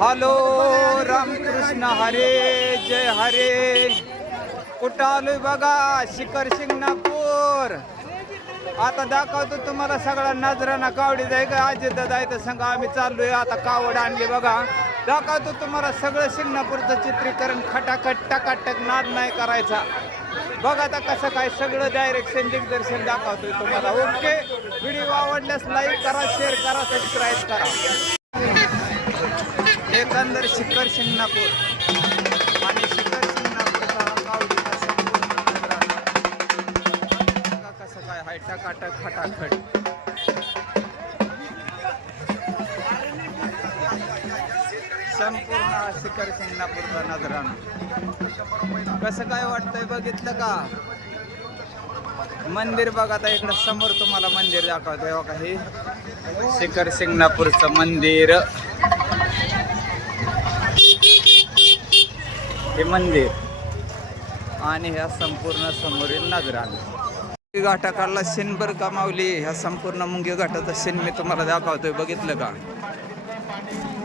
Hello Ramakrishna हरे जय हरे. कुठं आलोय बघा, शिखर शिंगणापूर. आता दाखवतो तुम्हाला सगळा नजराना कावडी जाय का अजित दादा इथं संघ आम्ही चाललोय. आता कावड आणली बघा, दाखवतो तुम्हाला सगळं शिंगणापूरचं चित्रीकरण. खटाखट टकाटक नाद नाही करायचा. बघा आता कसं काय सगळं डायरेक्शन दिग्दर्शन दाखवतोय तुम्हाला. ओके, व्हिडिओ आवडल्यास लाईक करा, शेअर करा, सबस्क्राईब करा. एकंदर शिखर शिंगणापूर आणि शिखर शिंगणापूरचा कावडीचा संपूर्ण कसं काय हाय टकाटक खटाखट. संपूर्ण शिखर शिंगणापूरचा नजराणा कसं काय वाटतंय बघितलं का. मंदिर बघा आता इकडं समोर तुम्हाला मंदिर दाखवतोय बघा. हे शिखर शिंगणापूरचं मंदिर, हे मंदिर आणि ह्या संपूर्ण समोरील नजराणा. घाटाकडला शिनभर कमावली. ह्या संपूर्ण मुंगी घाटाचा शिन मी तुम्हाला दाखवतोय बघितलं का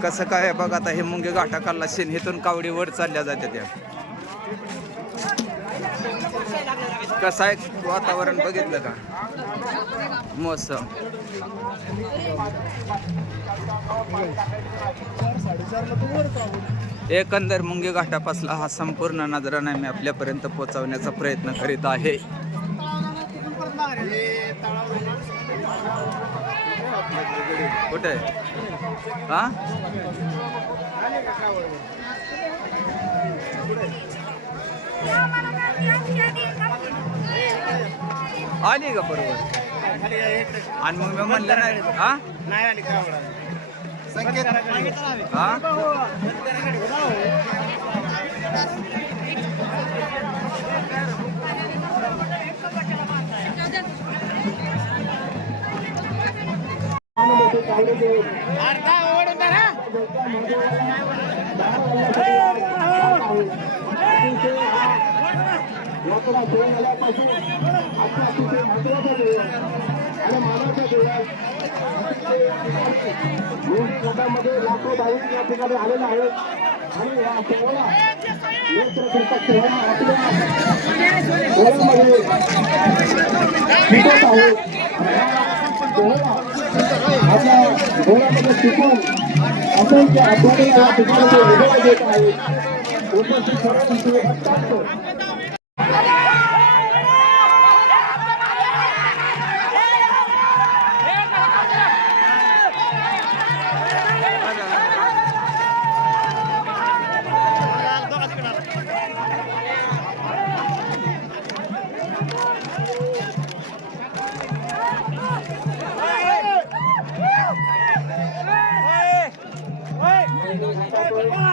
कसं काय बघा. आता हे मुंगी घाटाकडला शिन इथून कावडी वर चालल्या जाते त्या. कसं आहे वातावरण बघितलं का, मोसम. एकंदर मुंगी घाटापासला हा संपूर्ण नजराणा मी आपल्यापर्यंत पोहोचवण्याचा प्रयत्न करीत आहे. कुठे हा आली का बरोबर. आणि मग मी म्हणलं नाही हा नाही आली का संकेत हा. लाखो भाविक या ठिकाणी आलेले आहेत आणि या सोहळा आपल्या घोड्यामध्ये शिकून असंख्य आठवणी या ठिकाणी उभं देत आहेत. उपस्थित सर्व Hey!